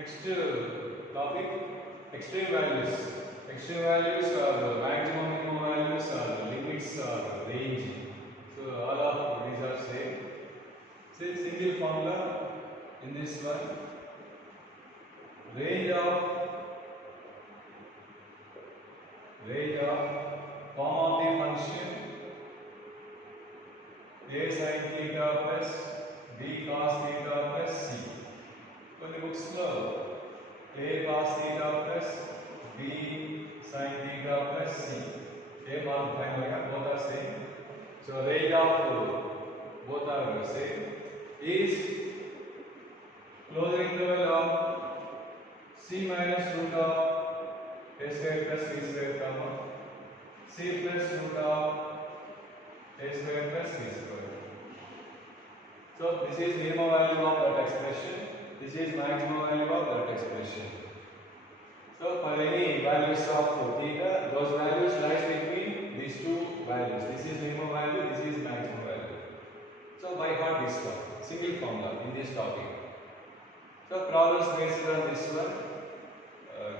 Next topic, extreme values. Extreme values are the maximum, minimum values, or the limits, or range. So all of these are same. Say single formula in this one. Range of form of the function a sin theta plus b cos theta plus c. కొన్ని books లో a cos theta plus b sin theta plus c. Same or final గా both are same. So range of both are same is closing interval of c minus root of a square plus b square comma c plus root of a square plus b square. So this is minimum value of that expression. This is maximum value of that expression. So for any values of theta, those values lies between these two values. This is minimum value, this is maximum value. So by heart this one, single formula in this topic. So problems based on this one.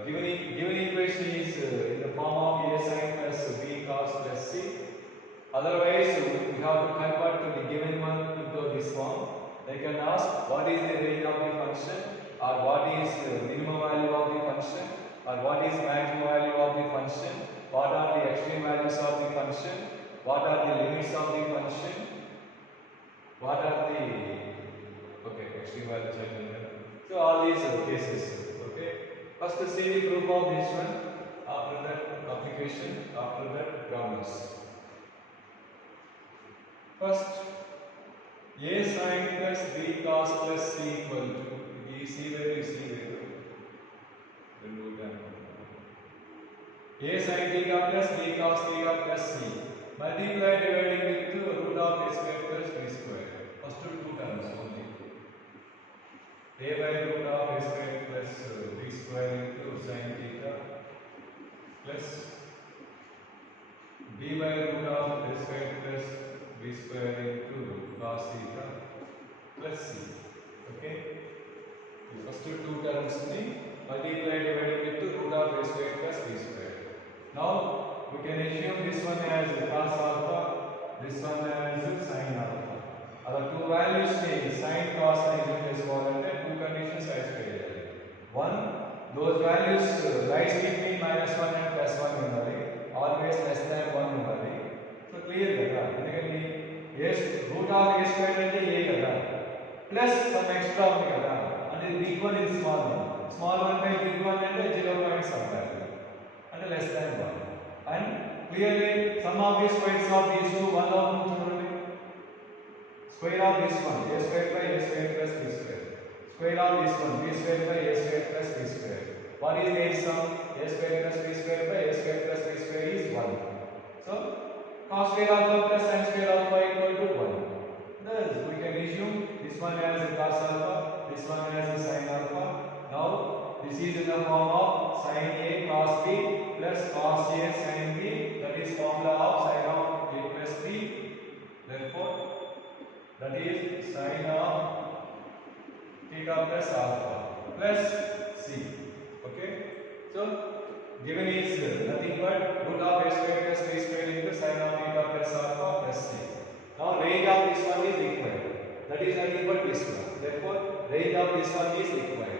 Given equation is in the form of a sin plus b cos plus c. Otherwise, we have to convert to the given one into this form. They can ask what is the range of the function, or what is the minimum value of the function, or what is maximum value of the function, what are the extreme values of the function, what are the limits of the function, what are the extreme values. So all these cases. Okay. First see the proof of this one, after that application, after that grammars. First, a sin plus b cos plus c equal to b c value a sin theta plus b cos theta plus c multiply dividing with root of a square plus b square. First two terms only. A by root of a square plus b square into sin theta plus b by root of a square plus b square into cos theta plus c. Okay. The first two terms multiply dividing with root of a square plus b square. Now we can assume this one as cos alpha, this one as sin alpha. Our two values sin cos and చేసుకోవాలంటే two conditions satisfy. One, those values lies between -1 and +1 ఉండాలి, always less than 1 ఉండాలి. So clear కదా, ఎందుకంటే root of a square అంటే a కదా, plus some extra ఉంది కదా, అంటే big one is small one. Small one by big one అంటే 0. some value అంటే less than 1. And clearly sum of the squares of these two, one of them చూడండి, square of this one a square by a square plus b square, square of this one b square by a square plus b square. What is their sum? A square plus b square by a square plus b square is 1. So cos square alpha plus sin square alpha equal to 1. Thus we can assume this one as cos alpha, this one as sin alpha. Now this is in the form of sin a cos b plus cos a sin b, that is formula of sin of a plus b. Therefore that is sin of theta plus alpha plus c. Okay. So given is nothing but root of a square plus b square into sin of theta plus alpha plus c. Now range of this one is required. That is nothing but this one. Therefore range of this one is required.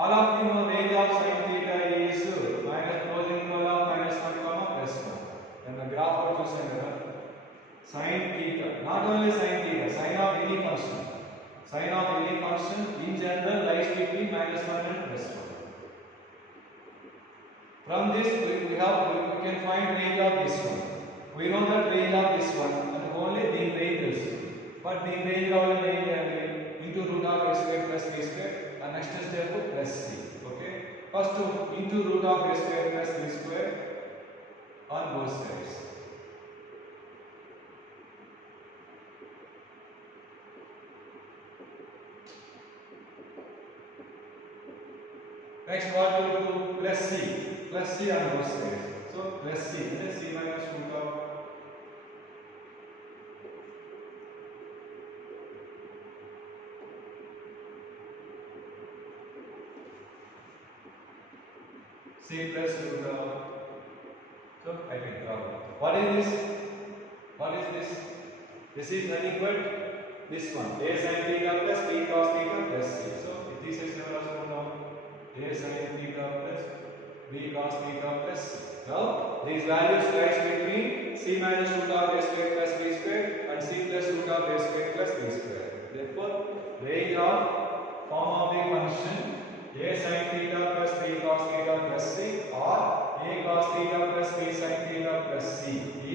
All of you know range of sin theta is minus closing interval of -1 comma +1. Then the graph lo chusaam kada, sin theta, not only sin theta, sin of any function. Sin of any function in general lies between -1 and +1. From this we can find range of this one. We know that range of this one and only the ranges. But the range of into root of a square plus b square, and next step plus c. Okay. First into root of a square plus b square on both sides. Next what to do? Plus c on both sides. So plus c minus root of c plus root of. So I can draw. What is this? What is this? This is nothing but this one. A sin theta plus b cos theta plus c. So this is known as a sin theta plus b cos theta plus c. Now these values lies between c minus root of a square plus b square and c plus root of a square plus b square. Therefore, range of form of the function a sin theta plus b cos theta plus c or a cos theta plus b sin theta plus c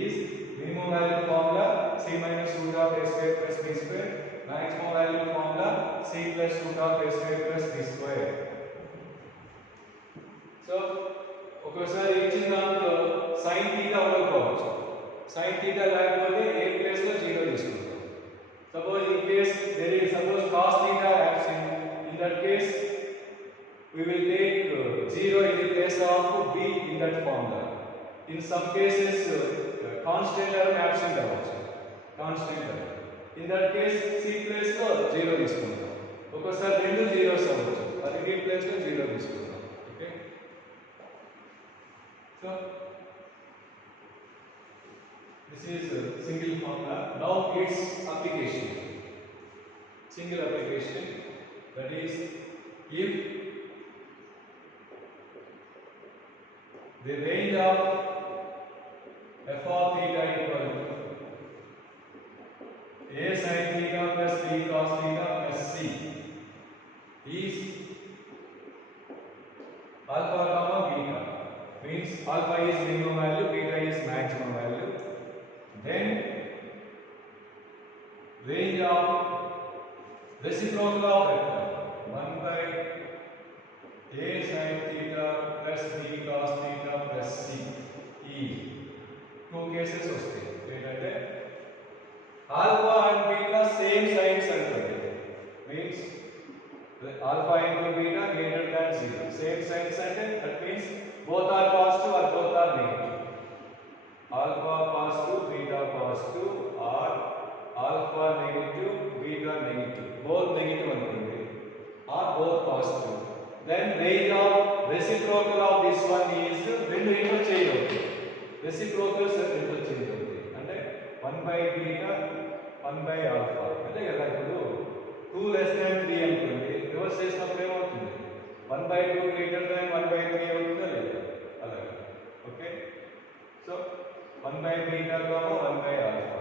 is minimum value formula c minus root of a square plus b square, maximum value formula c plus root of a square plus b square. So, ఒకసారి ఇచ్చిన దాంట్లో sin theta ఉండకపోవచ్చు. sin theta లేకపోతే a place లో 0 తీసుకుంటాం. Suppose in case there is cos theta absent, in that case we will take 0 in the place of b in that formula. In some cases constant term absent అవ్వచ్చు. Constant term. In that case c place లో 0 తీసుకుంటాం. ఒకసారి రెండు zeros అవ్వచ్చు. అది b place లో 0 తీసుకుంటాం. Okay? So this is a single formula. Now its application. Single application, that is, if the range of f of theta equal to a sin theta plus b cos theta plus c is alpha comma beta, means alpha is minimum value, beta is maximum value, then range of reciprocal of vector 1 by a sin theta plus b cos theta plus c is two cases వస్తాయి. ఏంటంటే alpha and beta same signs అంటుంది, means alpha into beta greater than 0. Same signs అంటే that means both are positive or both are negative. Alpha positive, beta positive or alpha negative, beta negative. Both negative అనుకోండి or both positive. Then range of reciprocal of this one is రెండు interchange అవుతాయి. Reciprocals interchange అవుతాయి. అంటే 1 by beta 1 by alpha. అంటే కదా ఇప్పుడు 2 less than 3 అనుకోండి, reverse చేసినప్పుడు ఏమవుతుంది? 1 by 2 greater than 1 by 3 అవుతుందా లేదా? అలాగా. Okay, so 1 by beta comma 1 by alpha.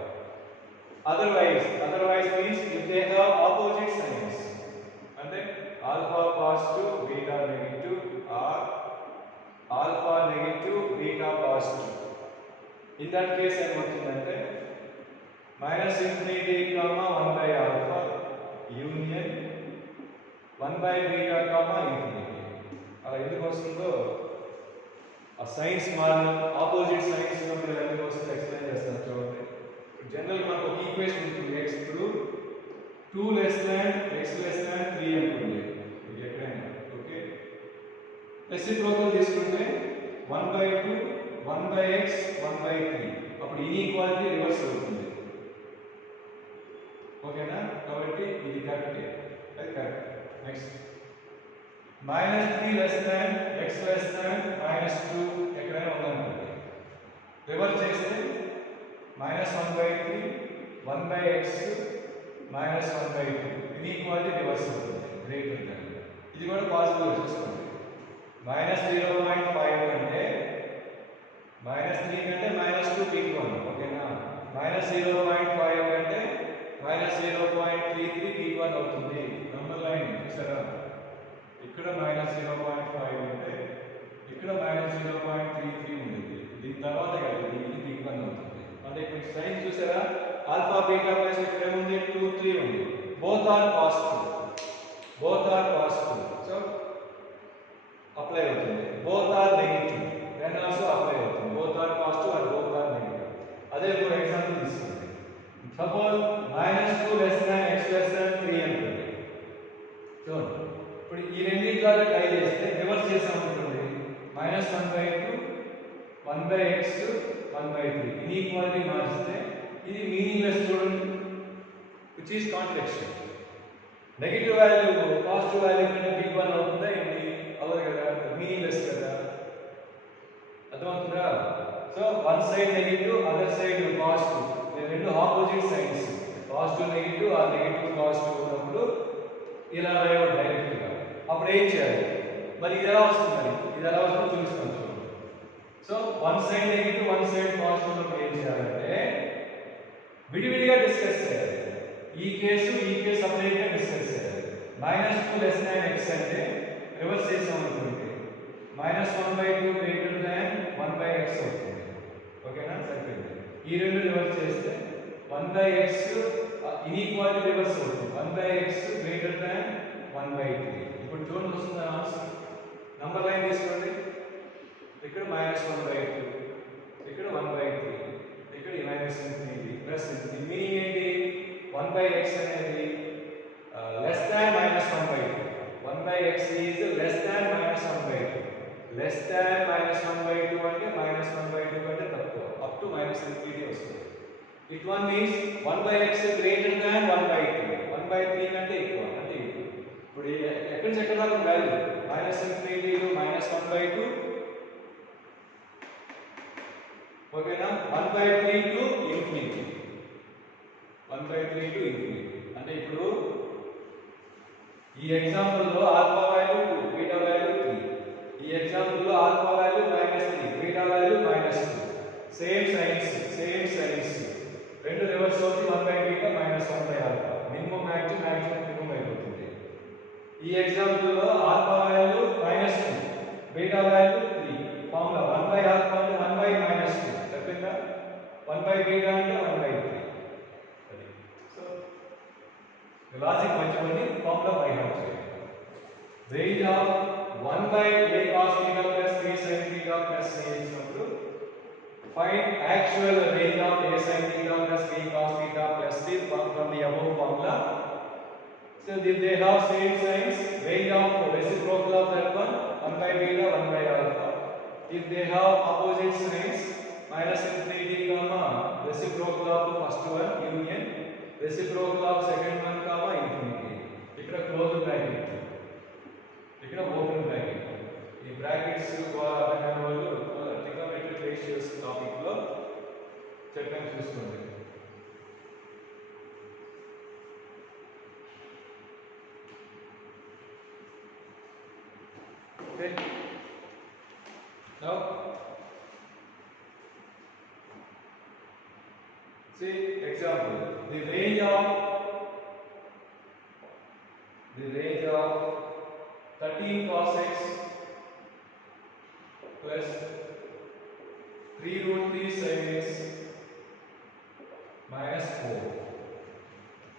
Otherwise means if they have opposite signs, అంటే alpha positive beta negative or alpha negative beta positive, in that case ఏమవుతుందంటే minus infinity comma 1 by alpha union 1 by beta comma infinity. అలా ఎందుకు వస్తుందో ఆ science మారిన opposite science ఉన్నప్పుడు ఎందుకు వస్తుందో ఎక్స్ప్లెయిన్ చేస్తాను చూడండి. జనరల్ మనకు ఒక ఈక్వేషన్ ఉంటుంది, x ఇప్పుడు 2 less than x less than 3 అనుకోండి, ఇది ఎక్కడైనా. ఓకే, రెసిప్రోకల్ తీసుకుంటే 1 by 2 1 by x 1 by 3, అప్పుడు ఇన్ఈక్వాలిటీ రివర్స్ అవుతుంది. ఓకేనా? కాబట్టి ఇది కరెక్టే, అది correct. Next -3 less than x less than -2 ఎక్కడైనా ఉందనుకోండి, రివర్స్ చేస్తే -1 by 3 1 by x -1 by 2, inequality reverse అవుతుంది, గ్రేటర్ దాన్. ఇది కూడా పాజిబుల్ చూసుకోండి. -0.5 కంటే -3 కంటే -2 బిగ్ వన్. ఓకేనా? -0.5 కంటే -0.33 బిగ్ వన్ అవుతుంది. నంబర్ లైన్ చూసారా? ఇక్కడ -0.5 ఉంటే ఇక్కడ -0.33 ఉంటుంది. దీని తర్వాత కలిపి ఇది బిగ్ వన్ అవుతుంది. అంటే ఇప్పుడు సైన్ చూసారా? ఆల్ఫా బీటా ప్లస్ ఇక్కడ ఏముంది? 2 3 ఉంది. Both are positive, so apply అవుతుంది. Both are negative, then also apply అవుతుంది. Both are positive or both are negative. అదే ఒక ఎగ్జాంపుల్ తీసుకోండి. Suppose -2 less than x less than 3 అనుకోండి. చూడండి, ఇప్పుడు ఈ రెండింటిలో ట్రై చేస్తే రివర్స్ చేసాం అనుకోండి, -1 by 2 1 by x 1 by 3, inequality మార్చితే ఇది మీనింగ్లెస్. చూడండి, which is contradiction. Negative value positive value కంటే బిగ్ వన్ అవుతుందా ఏంటి? అవ్వదు కదా, మీనింగ్లెస్ కదా. అర్థమవుతుందా? So one side negative, other side positive, రెండు ఆపోజిట్ సైడ్స్, పాజిటివ్ నెగిటివ్ ఆ నెగిటివ్ పాజిటివ్ ఉన్నప్పుడు ఇలా రాయడం డైరెక్ట్ గా. అప్పుడు ఏం చేయాలి మరి? ఇది ఎలా వస్తుంది? మరి ఇది ఎలా వస్తుందో చూపిస్తాను చూడండి. So one side negative one side positive ఉన్నప్పుడు ఏం చేయాలంటే విడివిడిగా డిస్కస్ చేయాలి. ఈ కేసు సపరేట్ గా డిస్కస్ చేయాలి. -2 లెస్ దాన్ x అంటే రివర్స్ చేసాం అనుకోండి, -1/2 గ్రేటర్ దాన్ 1/x అవుతుంది. ఓకేనా? సరిపోయింది. ఈ రెండు రివర్స్ చేస్తే 1/x ఇన్ఈక్వాలిటీ రివర్స్ అవుతుంది. 1/x greater than 1/3. ఇప్పుడు చూడండి వస్తుంది ఆన్సర్. నంబర్ లైన్ తీసుకోండి. ఇక్కడ -1/2, ఇక్కడ 1/3, ఇక్కడ -3 ప్లస్ మీనింగ్ ఏంటి? 1/x అనేది less than -1/2. 1/x is less than -1/2. Less than -1/2 అంటే -1/2 కంటే తక్కువ, అప్ టు -3 వస్తుంది. It one means 1/x greater than 1/3. 1/3 కంటే ఎక్కువ అంటే ఇప్పుడు ఎక్కడి నుంచి ఎక్కడ దాకా వాల్యూ -3 -1/2. ఓకేనా? 1/3 టు ఇన్ఫినిటీ. 1/3 టు ఇన్ఫినిటీ అంటే ఇప్పుడు ఈ ఎగ్జాంపుల్ లో ఆల్ఫా వాల్యూ 2, బీటా వాల్యూ 3. ఈ ఎగ్జాంపుల్ లో alpha value -3, beta value -2. Same signs రెండు రివర్స్ అవుతుంది. 1/బీటా -1/ఆల్ఫా. మినిమం మాక్సిమం మినిమం అయిపోతుంది. ఈ ఎగ్జాంపుల్ లో alpha value -2, beta value 3. Formula 1/ఆల్ఫా అంటే 1/-2. చెప్పిందా? 1/బీటా అంటే 1/3. సో లాజిక్ మర్చిపోండి, ఫార్ములా బై హార్ట్ చేయండి. Range of 1/a cos theta plus 3 sin theta plus c ఇచ్చినప్పుడు find actual range of a sin theta plus b cos theta plus c from the above formula. So if they have same signs, range of reciprocal of that one 1/beta 1/alpha. If they have opposite signs, -infinity comma reciprocal of first one union, reciprocal of second one comma infinity. ఇక్కడ close bracket, ఇక్కడ open bracket. ఈ brackets ద్వారా అర్థం కాని వాళ్ళు trigonometric ratios topic లో చెప్పాను, చూసుకోండి. Okay. Now see example. The range of 13 cos x plus 3√3 sin x minus 4.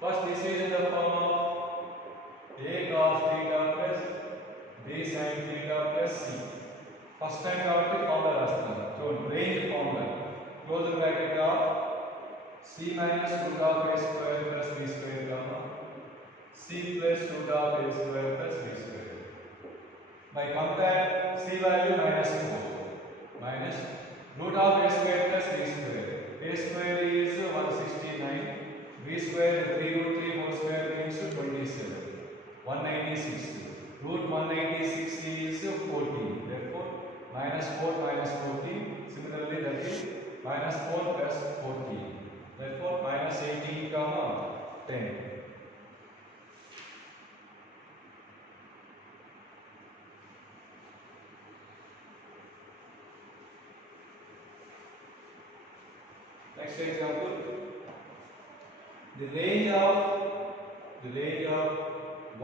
First, this is in the form of a cos theta plus b sin theta plus c. First time కాబట్టి formula రాస్తాను. So range formula close bracket of c minus root of a square plus b square comma c plus root of a square plus b square. By compare c value -4 minus root of a square plus b square. A square is 169, b square 3√3 whole square means 27. 196. Root 196 is 14. Therefore -4 minus 14. Similarly that is -4 plus 14. Therefore -18 comma 10. Next example, the range of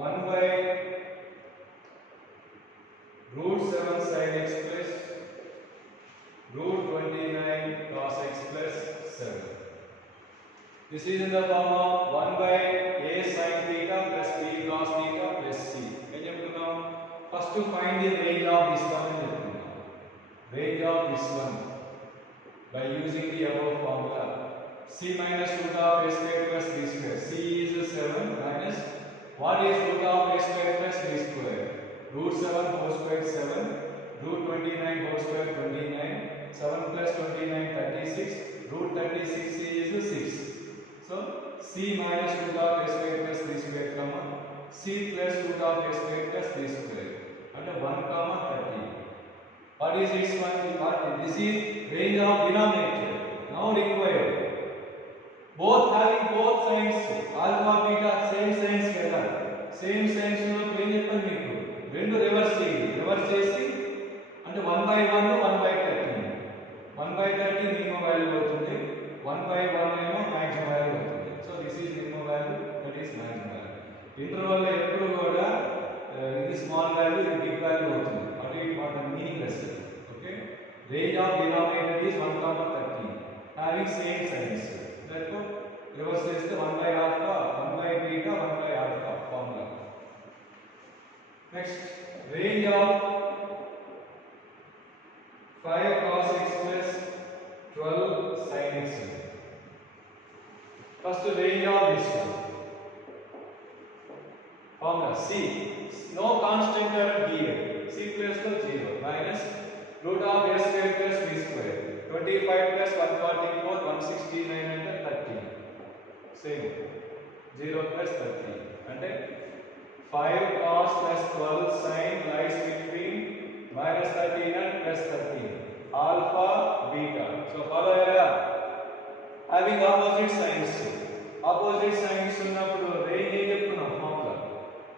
1/√7 sin x plus √29 cos x plus 7. This is in the form of 1/a sin theta plus b cos theta plus c. ఏం చెప్తున్నాం? First to find the range of this one అని చెప్తున్నాం. Range of this one by using the above formula. C minus root of a square plus b square. C is 7 minus what is root of a square plus b square? √7 whole square 7, √29 whole square 29, 7 plus 29 36, √36 is 6. So C minus root of a square plus b square comma C plus root of a square plus b square and 1 comma 30. What is its one? What this is range of denominator. Now required. Both having both signs, alpha, beta, same signs kada. Same signs ఉన్నప్పుడు ఏం చెప్పాను మీకు? రెండు reverse చేయండి. Reverse చేసి అంటే 1/1 1/13. 1/13 minimum value అవుతుంది. 1/1 ఏమో మాక్సిమం వాల్యూ అవుతుంది. So this is minimum value, that is maximum value. Interval లో ఎప్పుడు కూడా ఇది స్మాల్ వాల్యూ, ఇది బిగ్ వాల్యూ అవుతుంది. అటు ఇటు మాత్రం meaningless. Okay, range of denominator is 1/13 having same signs. Therefore reverse చేస్తే 1/alpha 1/beta 1/alpha formula. Next, range of 5 cos x plus 12 sin x. First range of this one. Formula c, no constant term given. C plus 0 minus root of a square plus b square. 25 plus 144 169 and 30. Same 0 plus 30 అంటే 5 cos plus 12 sin lies between minus 13 and plus 13 alpha beta. So follow area having opposite signs ఉన్నప్పుడు range ఏం చెప్పుకున్నాం formula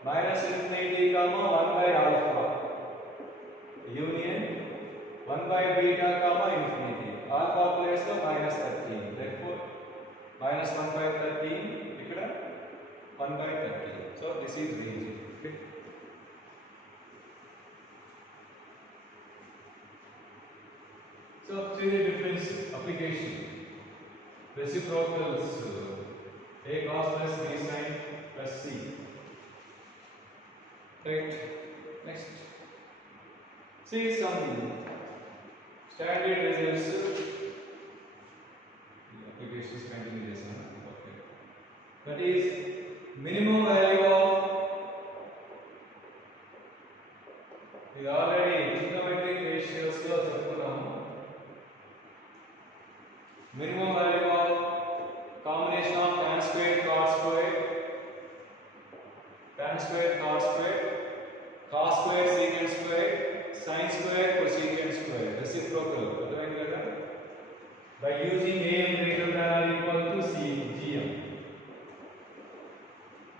minus infinity 1/alpha union 1/beta infinity. Alpha place లో minus 13. Therefore minus 1/13 ఇక్కడ 1/13. So this is range. Okay. So see the difference application. Reciprocals a cos plus b sin plus c. Right. Next. See some standard results. Applications continuation. Okay. That is minimum value of the already trigonometric ratios lo cheppukunnam. Minimum value of combination of tan square cos square cos square secant square sin square cosecant square reciprocal. By using am greater than or equal to c gm.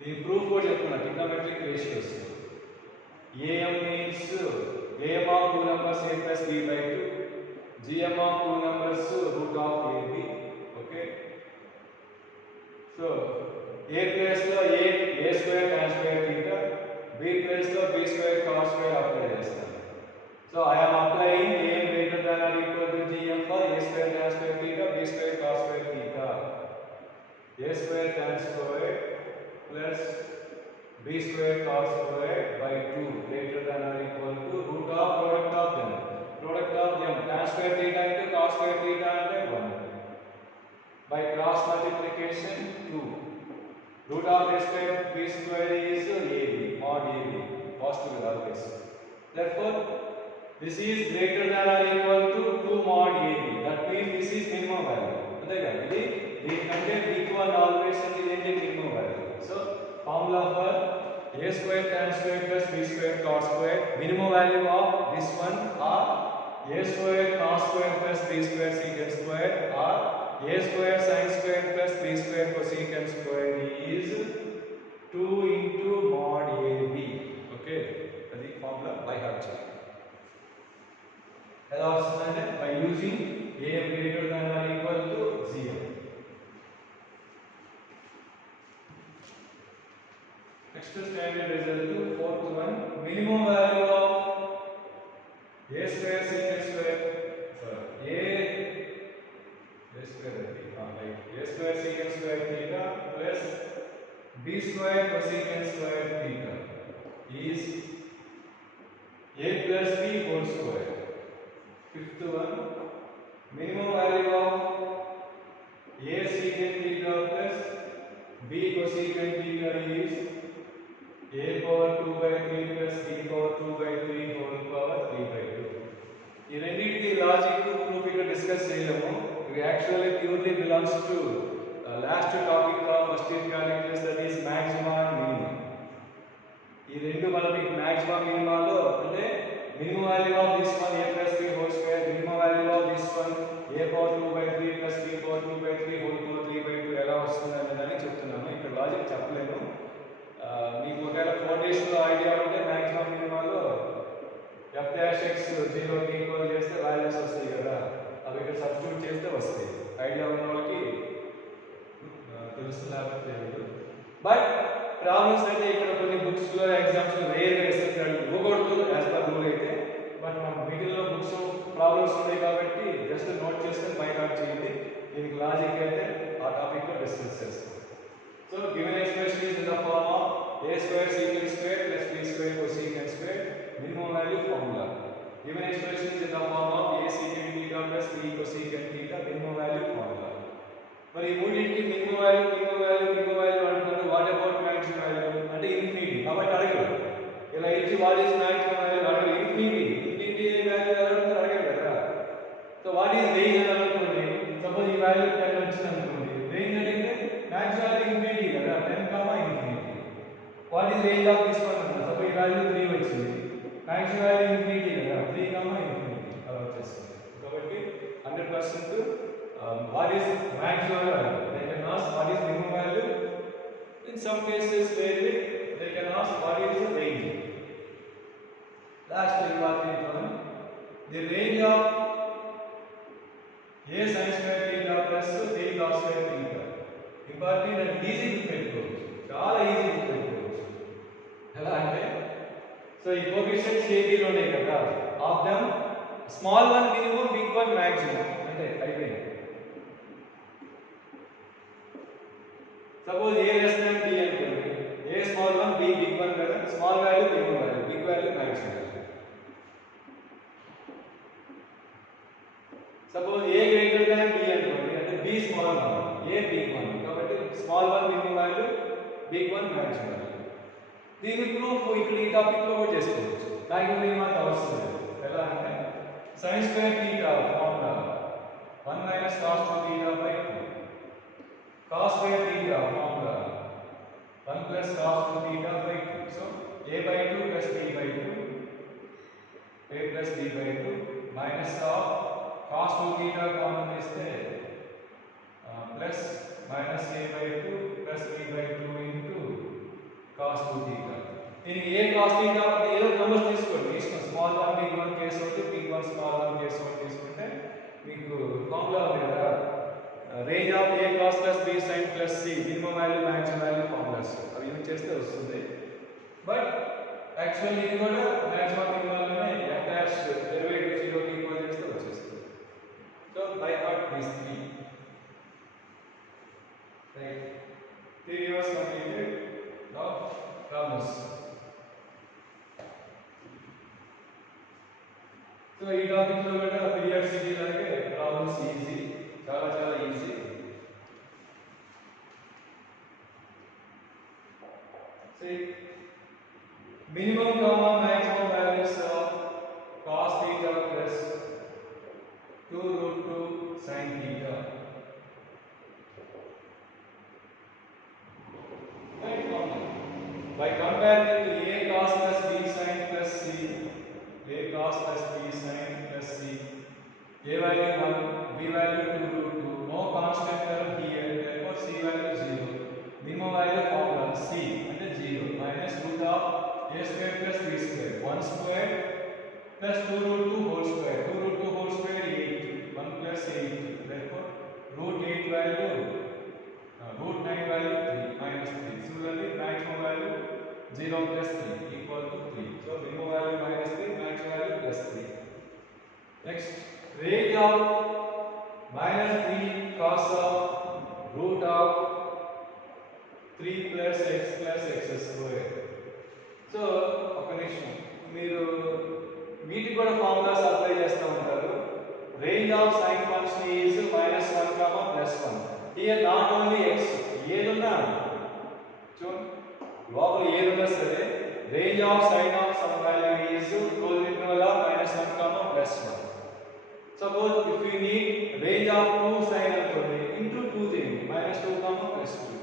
The proof for trigonometric ratios. Am means am of two numbers a plus b by 2. Gm of two numbers root of ab. Okay. So a place lo a square tan square theta, b place lo b square cos square apply chestam. So I am applying am greater than or equal to gm for a square tan square theta, b square cos square theta. A square tan square plus b square cos square by 2 greater than or equal to root of product of them. Product of them tan square theta into cos square theta and 1. By cross multiplication 2. Root of a square b square is ab, mod ab, positive always. Therefore this is greater than or equal to 2 mod ab. That means this is minimum value. Andega idi దీనికంటే big one always ఉంది ఏంటి minimum value. So formula for a square tan square plus b square cos square, minimum value of this one or a square cos square plus b square secant square or a square sin square plus b square cosecant square is 2 into mod ab. Okay, that is formula by heart. By using am greater than or equal to 0. Next standard result, fourth one, minimum value of a square secant square, a square secant square theta plus b square cosecant square theta is a plus b whole square. Fifth one, minimum value of a secant theta plus b cosecant theta is a power 2 by 3 plus b power 2 by 3 whole power 3 by 2. ఈ రెండింటి logic proof ఇక్కడ discuss చేయలేము. ఇది actually purely belongs to last topic of first year calculus, that is maxima and minima. ఈ రెండు మనకి maxima మినిమాలో అంటే minimum value of this one a plus చెప్పలేను. మీకు ఒకవేళ ఫౌండేషన్లో ఐడియా ఉంటే మ్యాక్సిమం మినిమాలో ఎఫ్ డాష్ ఎక్స్ జీరోకి ఈక్వల్ చేస్తే వాల్యూస్ వస్తాయి కదా, అవి ఇక్కడ సబ్స్టిట్యూట్ చేస్తే వస్తాయి. ఐడియా ఉన్న వాళ్ళకి తెలుసు, లేకపోతే తెలియదు. బట్ ప్రాబ్లమ్స్ అయితే ఇక్కడ కొన్ని బుక్స్లో ఎగ్జామ్స్లో రేర్గా ఇస్తారు, ఇవ్వకూడదు యాజ్ పర్ రూల్ అయితే. బట్ మన మిడిల్లో బుక్స్ ప్రాబ్లమ్స్ ఉన్నాయి కాబట్టి జస్ట్ నోట్ చేసుకొని బై హార్ట్ చేయండి. దీనికి లాజిక్ అయితే ఆ టాపిక్లో డిస్కస్ చేస్తాం. So given expression is in the form of a square secant square plus b square cosecant square minimum value formula. Given expression is in the form of a secant theta plus b cosecant theta minimum value formula. మరి మూడింటికి minimum value అంటున్నారు. What about maximum value అంటే infinity. కాబట్టి అడగరు, ఇలా ఇచ్చి what is maximum value అడగరు. Infinity value అడగరు కదా. సో వాట్ ఈస్ రేంజ్ అని అనుకోండి. సపోజ్ ఈ వాల్యూ 10 వచ్చింది అనుకోండి, రేంజ్ అడిగితే మాక్సిమం వాల్యూ ఇన్ఫినిటీ కదా, 10, infinity. What is range of this one అన్న, సపోజ్ ఈ వాల్యూ 3 వచ్చింది, మాక్సిమం వాల్యూ ఇన్ఫినిటీ కదా, 3, ఇన్ఫినిటీ అలా వచ్చేస్తుంది. కాబట్టి 100% what is maximum value? They can ask what is minimum value. In some cases, they can ask what is the range. Last important one, the range of a sin square theta plus b cos square theta. Important and easy to పెట్టుకోవచ్చు, చాలా easy to పెట్టుకోవచ్చు. ఎలా అంటే, so ఈ coefficients ఏబీలో ఉన్నాయి కదా, of them small one minimum, big one maximum అంటే అయిపోయింది. Suppose a less than b అనుకోండి, a small one, b big one కదా, small value minimum value, big value maximum value. Suppose a greater than b అనుకోండి, అంటే b small one, a big one, కాబట్టి small one minimum value, big one maximum value. దీని proof ఇక్కడ ఈ topic లో కూడా చేసుకోవచ్చు. మాక్సిమం మినిమం అవసరం లేదు. ఎలా అంటే sin square theta formula 1 minus cos 2 theta by 2. Cos square theta formula 1 plus cos 2 theta by 2. So a by 2 plus b by 2, a plus b by 2 minus of cos 2 theta common చేస్తే plus minus a by 2 plus b by 2 into cos 2 theta. దీనికి a cos theta ఏదో numbers తీసుకోండి, small one big one case ఒకటి, big one small one case ఒకటి తీసుకుంటే మీకు formula ఉంది కదా, range of a cos plus b sin plus c minimum value maximum value formulas అవి యూజ్ చేస్తే వస్తుంది. బట్ యాక్చువల్లీ ఇది కూడా మాక్సిమం మినిమం లోనే f డాష్ డెరివేటివ్ 0 కి ఈక్వల్ చేస్తే వచ్చేస్తుంది. So by heart these 3 right. Theory was completed. Now problems. So ఈ టాపిక్ లో కూడా పీరియడ్సిటీ లాగే ప్రాబ్లమ్స్ ఈజీ, చాలా easy. See, minimum comma maximum values of cos theta plus 2 root 2 sin theta. Very common. By comparing to a cos plus b sin plus c, a cos plus b sin plus c, a value 1, b value 2 root 2, no constant term here, therefore c value 0. Minimum value formula c అంటే 0 minus root of a square plus b square, 1 square plus 2 root 2 whole square, 2 root 2 whole square 8, 1 plus 8, therefore root 8 value, root 9 value 3 minus 3. Similarly maximum value 0 plus 3 equal to 3. So minimum value minus 3, maximum value plus 3. Next, range of minus 3 cos of root of 3 plus x square. So ఒక నిమిషం, మీరు వీటికి కూడా formulas apply చేస్తూ ఉంటారు. Range of sine function is -1, +1. Here not only x, ఏదున్నా చూడండి, లోపల ఏదున్నా సరే range of sine of some value is close interval of -1, +1. Suppose if we need range of 2 sin అనుకోండి, into 2 చేయండి, -2, +2.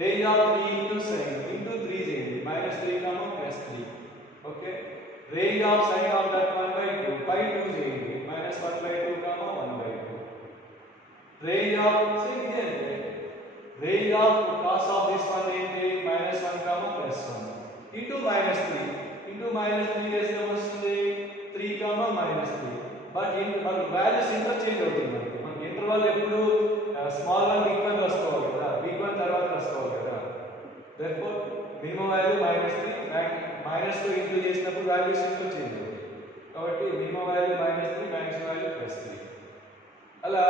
Range of 3 into sin into 3 చేయండి, -3, +3. Okay. Range of sin of that 1/2 by 2 చేయండి, -1/2, 1/2. Range of range of cos of this one ఏంటి -1 comma +1 into -3 into -3 చేస్తే వస్తుంది 3 comma -3 but మన values interchange అవుతుంది మనకి ఇంటర్వల్ ఎప్పుడు స్మాల్ వన్ బిగ్ వన్ రాసుకోవాలి కదా బిగ్ వన్ తర్వాత రాసుకోవాలి కదా therefore మినిమం వాల్యూ -3 -2 ఇంటూ చేసినప్పుడు వాల్యూస్ ఇంటర్చేంజ్ అవుతాయి కాబట్టి మినిమం వాల్యూ -3 మాక్సిమం వాల్యూ +3 అలా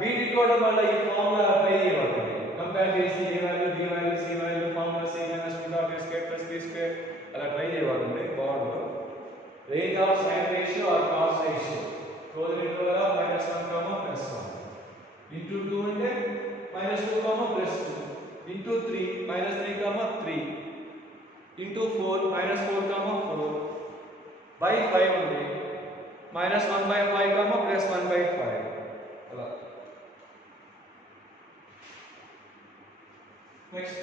వీటికి కూడా మళ్ళీ ఈ ఫార్ములా ట్రై చేయాలి కంపేర్ చేసి A value B value C value formula C minus root of a square plus b square అలా ట్రై చేయాలండి బాగుంది range of sin ratio or cos ratio closed interval of -1 comma +1 into 2 అంటే -2 comma +2 into 3 -3 comma 3 into 4 -4 comma 4 by 5 ఉంది -1 by 5 comma +1 by 5 అలా next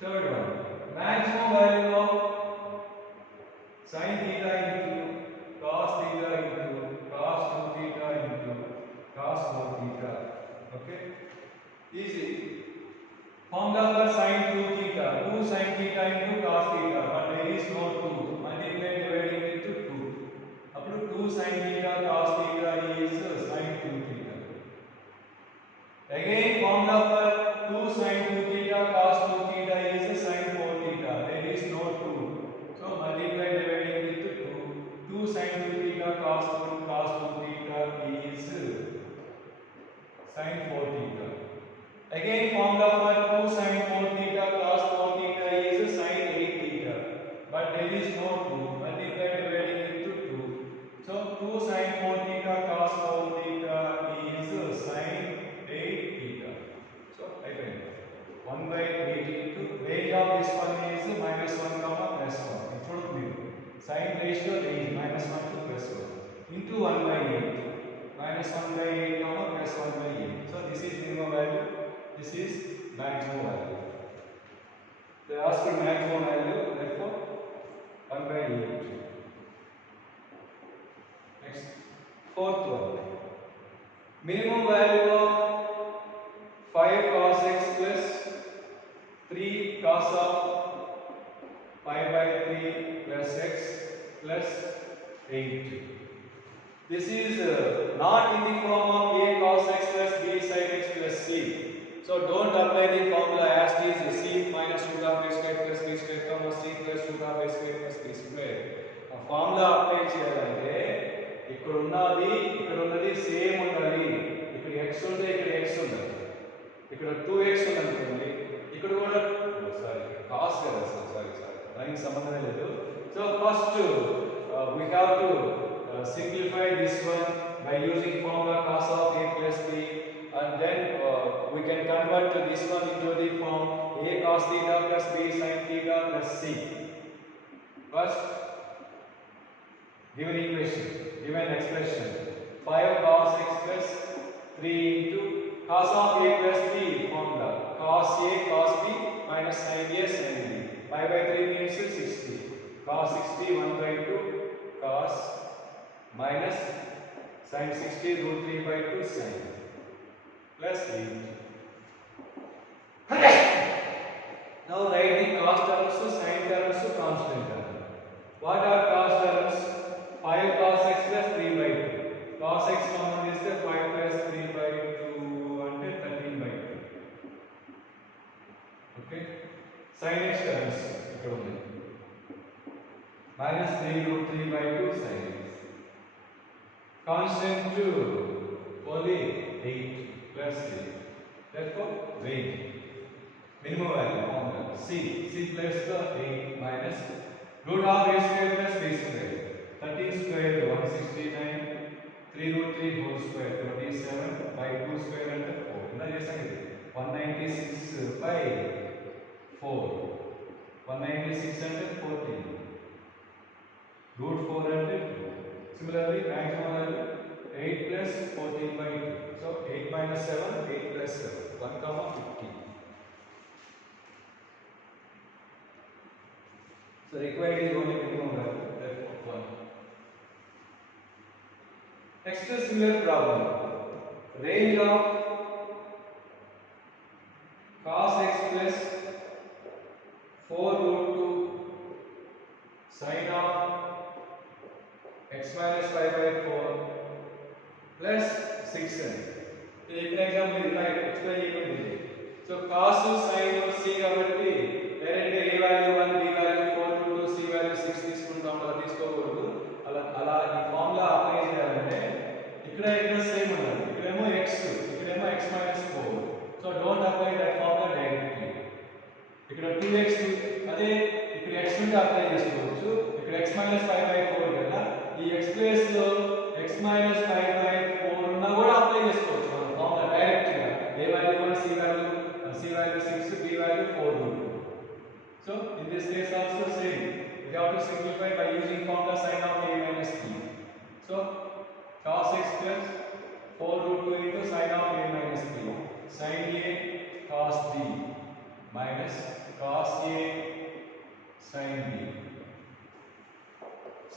third one maximum value of sin theta into cos theta into cos 2 theta into cos 4 theta okay easy formula for sin 2 theta 2 sin theta into cos theta but there is no 2 multiply dividing into 2 appudu 2 sin theta cos theta is sin 2 theta again formula for 2 sin 2 theta cos 2 theta is sin 4 theta there is no 2 so multiply dividing into 2 2 sin 2 theta cos 2 theta is sin 4 theta again formula for 2 sin 4 theta cos 4 theta is sin 8 theta but there is no 2 multiply dividing into 2 so 2 sin 4 theta cos 4 theta is sin 8 theta so again 1 by 8 into range of this one is -1 comma +1 ఇప్పుడు మీరు sin ratio range -1 to +1 into 1 by 8 -1 by 8 comma +1 by 8 so this is minimum value this is maximum value they ask for maximum value therefore 1 by 8 next fourth one minimum value of 5 cos x plus 3 cos of 5 by 3 plus x plus 8 this is not in the form of a cos x plus b sin x plus c so don't apply the formula as it is c minus root of a square plus b square comma c plus root of a square plus b square ఆ formula apply చేయాలంటే ఇక్కడ ఉన్నది same ఉండాలి ఇక్కడ x ఉంటే ఇక్కడ x ఉండాలి ఇక్కడ 2x ఉందనుకోండి ఇక్కడ కూడా సారీ cos కదా సారీ దానికి సంబంధం లేదు so first we have to simplify this one by using formula cos of a plus b and then we can convert this one into the form a cos theta plus b sin theta plus c first given equation given expression 5 cos x plus 3 into cos of a plus b formula cos a cos b minus sin a sin b 5 by 3 means 60 cos 60 1 by 2 cos minus sin 60 root 3 by 2 sin plus 8 now write the cos terms sin terms constant term what are cos terms 5 cos x plus 3 by 2 cos x common is 5 plus 3 by 2 అంటే 13 by 2 okay sin x terms ఇక్కడ ఉంది minus 3 root 3 by 2 sin x constant 2 only 8 plus 3 therefore range minimum value formula c plus 8 minus root of a square plus b square 13 square 169 3 root 3 whole square 27 by 2 square అంటే 4 ఇలా చేసాం ఇది 196 by 4 196 అంటే 14 root 4 అంటే 2 similarly maximum value 8 plus 14 by 2 so 8 minus 7 8 plus 7 1 comma 15 so required is only minimum value therefore 1 next is similar problem range of cos of x minus 5 by 4 plus 6 n. एक example दिया है explain ये कर दीजिए. So cos sin और c కాబట్టి direct a value 1 b value 4 2 c value 6 తీసుకుంటాం అలా తీసుకోకూడదు. అలా ఈ ఫార్ములా అప్లై చేయాలంటే ఇక్కడ సేమ్ ఉండాలి. ఇక్కడేమో x ఇక్కడేమో x minus 4. So don't apply that formula directly. ఇక్కడ 2x అదే ఇక్కడ x ఉంటే అప్లై చేసుకోవచ్చు. ఇక్కడ x minus 5 by 4 కదా ఈ x ప్లేస్ లో x minus 5 by 4 ఉన్నా కూడా అప్లై చేసుకోవచ్చు మనం ఫార్ములా డైరెక్ట్ గా a value 1 c value 6 b value 4 so in this case also same we have to simplify by using formula sin of a minus b so cos x plus 4 root 2 into sin of a minus b sin a cos b minus cos a sin b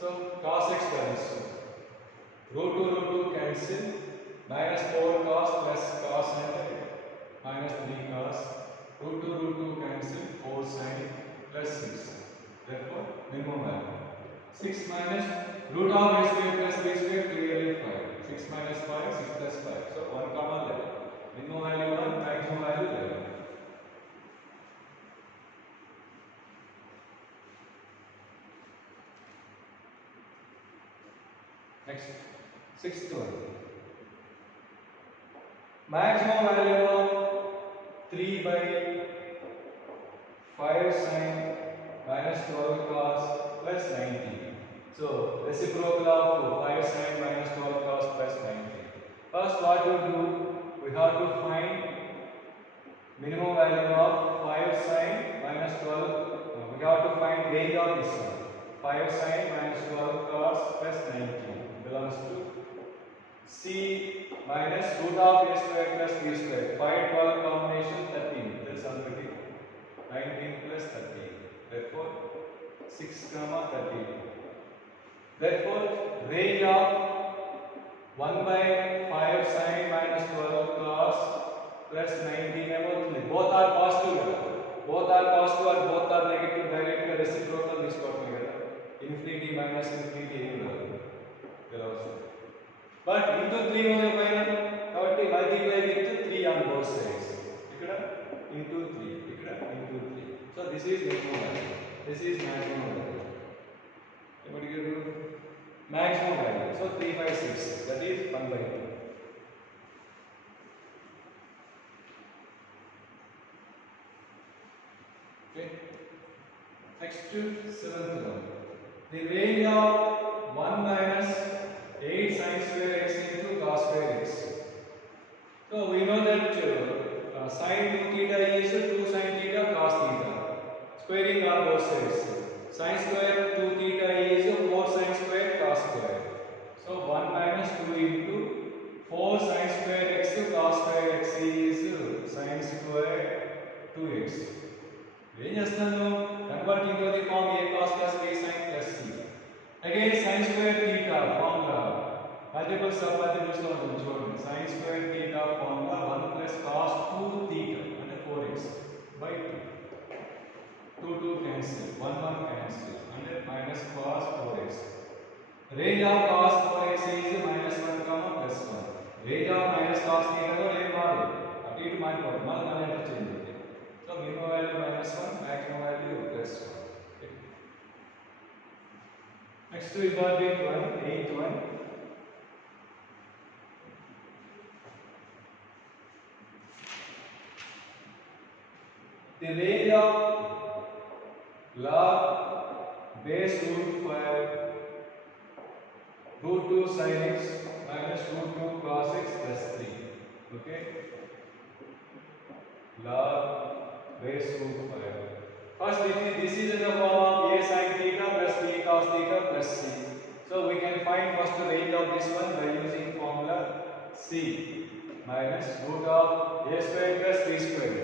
so cos x values root 2 cancel minus 4 cos plus cos and minus 3 cos root 2 cancel 4 sin plus 6 therefore minimum value 6 minus root of a square plus b square clearly 5 6 minus 5 6 plus 5 so 1 comma 11 minimum value 1 maximum value 11 next sixth one maximum value of 3 by 5 sin minus 12 cos plus 90 so reciprocal of 5 sin minus 12 cos plus 90 first what you do we have to find minimum value of 5 sin minus 12 we have to find range of this one 5 sin minus 12 cos plus 90 belongs to c minus root of a square plus b square 5 12 combination 13 that's already 19 plus 13 therefore 6 comma 13 therefore range of 1 by 5 sin minus 12 cos plus 19 about both are positive both are positive or both are negative direct reciprocal తీసుకోవడం కదా infinity minus infinity but into 3 ఉంది పైన కాబట్టి multiply with 3 on both sides ఇక్కడ into 3 ఇక్కడ into 3 so this is minimum value this is maximum value what do you do maximum value so 3 by 6 that is 1 by 2 okay next to seventh one the range of 1 minus 8 sin square x into cos square x. So we know that sin 2 theta is 2 sin theta cos theta. Squaring on both sides. Sin square 2 theta is 4 sin square cos square. So 1 minus 2 into 4 sin square x cos square x is sin square 2x. Range చేస్తాను convert into the form a cos plus b sin plus c. Again sin square theta formula multiple submultiples lo ఉంటుంది చూడండి sin square theta formula 1 plus cos 2 theta అంటే 4x by 2 2 cancel 1 1 cancel అంటే minus cos 4x range of cos 4x is minus 1 comma plus 1 range of minus cos theta లో ఏం మారదు అటు ఇటు మారిపోదు మళ్ళీ మన ఎంత చేంజ్ అవుతుంది so minimum value minus 1 maximum value plus 1 okay. Next we got the eighth one the range of log base root 5 root 2 sin x minus root 2 cos x plus 3 okay log base root 5 first this is in the form of a sin theta plus b cos theta plus c so we can find first the range of this one by using formula c minus root of a square plus b square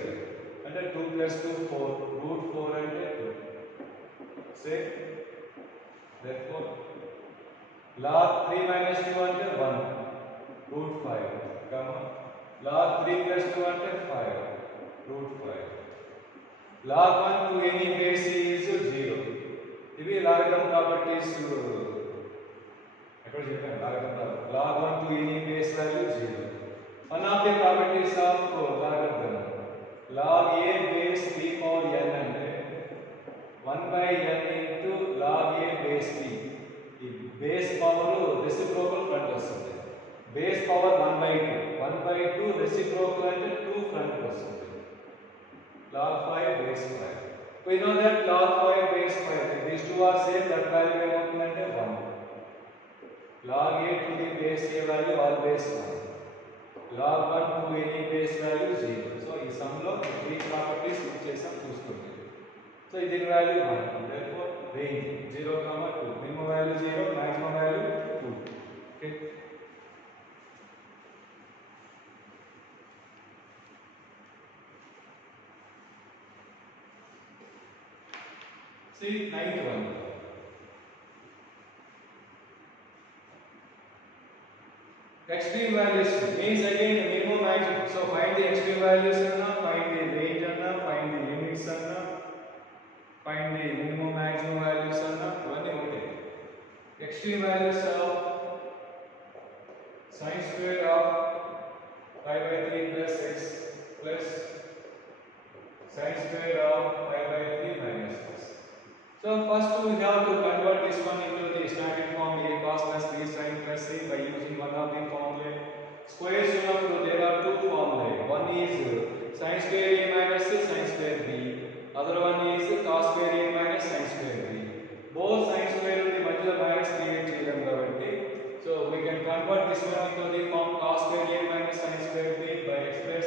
under 2 plus 2 4 root 4 and 2 say therefore log 3 minus 2 under 1 root 5 comma log 3 plus 2 under 5 root 5 log 1 to any base is 0 the ఇవి logarithm properties ఎక్కడ చెప్పాను logarithm property log 1 to any base value 0. One of the properties of logarithm log a base b power n అంటే 1 by n into log a base b. ఈ base power reciprocal front వస్తుంది. Base power 1 by 2. 1 by 2 reciprocal అంటే 2 front వస్తుంది. log 5 base 5. We know that log 5 base 5. If these two are same, that value ఏమవుతుందంటే 1. log a to the base a value always 1. log 1 to any base value 0. So ఈ some లో ఈ properties use చేసాం చూసుకోండి. So ఇది value 1. Therefore range 0, 2. Minimum value 0, maximum value 2. Okay. See ninth one. Extreme values means again minimum maximum. So find the extreme values anna, find the range anna, find the limits anna, find the minimum maximum values anna. One okay. Extreme values of sin square of pi by 3 plus x plus sin square of pi by 3 minus x. So first we have to convert this one into the standard form a cos plus b sin plus c by using one of the formulae. Squares ఉన్నప్పుడు there are two formulae. One is sin square a minus sin square b. Other one is cos square a minus sin square b. Both sin square ఉంది మధ్యలో minus create చేయలేం కాబట్టి so we can convert this one into the form cos square a minus sin square b by express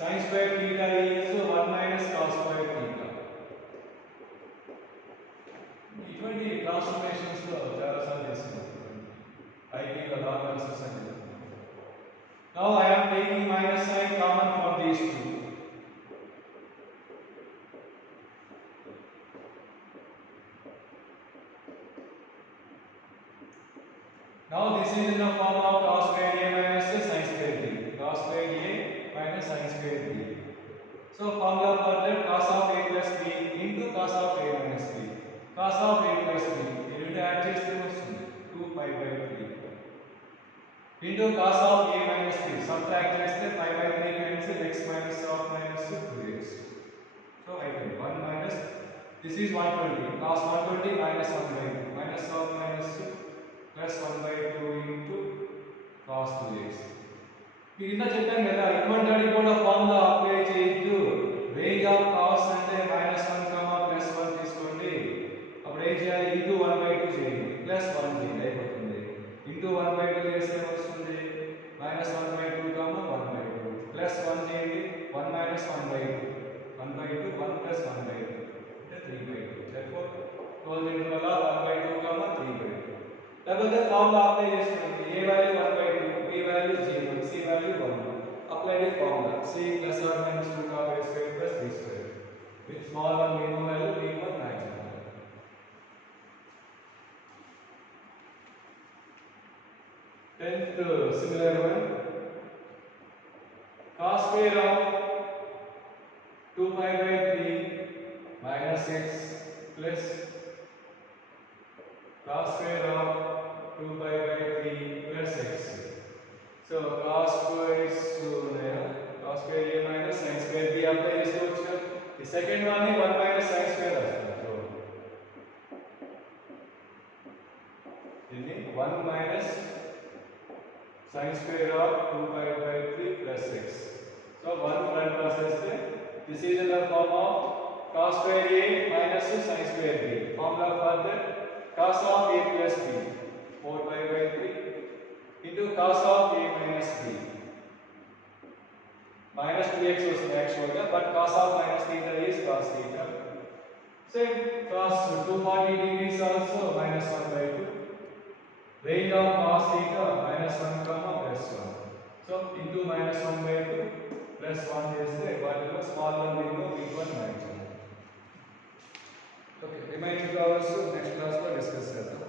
sin square theta is 1 minus cos square theta. ఇటువంటి transformations లో చాలా సార్లు చేస్తున్నాం IP లో లాగ్ ఆన్సర్స్ అని. Now I am taking minus sign common from these two. Now this is in the form of cos square a minus sin square b. Cos square a minus sin square b. So formula for that cos of a plus b into cos of a minus b. Cos of a plus b ఈ రెండు add చేస్తే వస్తుంది 2 pi by 3 into cos of a minus b subtract చేస్తే pi by 3 cancel x minus of minus 2x. So I get 1 minus this is 120 cos 120 minus 1 by 2 minus of minus 2 plus 1 by 2 into cos 2x. మీరు ఇంత చెప్పాను కదా ఇటువంటి వాటికి కూడా formula apply చేయొద్దు. Range of cos అంటే -1 ప్లస్ 1 తీసుకోండి. అప్పుడు ఏం చేయాలి ఇంటూ 1 by 2 చేయండి ప్లస్ 1 చేయండి అయిపోతుంది. ఇంటూ 1 by 2 చేస్తే వస్తుంది -1 by 2 1 by 2 ప్లస్ 1 చేయండి 1 minus 1 by 2 1 by 2 1 plus 1 by 2 అంటే 3 by 2. therefore 12 into వల్ల 1 by 2 3 by 2. లేకపోతే ఫార్ములా అప్లై చేసుకోండి. a value 1 by 2 b value 0 c value 1. Apply the formula c plus or minus 2 cos a square plus b square with small one minimum value big one maximum. 10th similar one cos square of 2 pi by 3 minus x plus cos square of 2 pi by 3 plus x. So cos square is cos square a minus sin square b apply చేసుకోవచ్చు కదా. The second one is 1 minus sin square వస్తుంది. So ఇది 1 minus sin square of 2 pi by 3 plus x. So 1 front రాసేస్తే this is in the form of cos square a minus sin square b. Formula for that cos of a plus b 4 pi by 3 into cos of a minus b minus 2x was actually but cos of minus theta is cos theta. Same cos 240 degrees also minus 1 by 2. Range of cos theta minus 1 comma plus 1. So into minus 1 by 2 plus 1 is the whatever small one we know big one maximum. Okay, remaining problems next class को discuss करते हैं.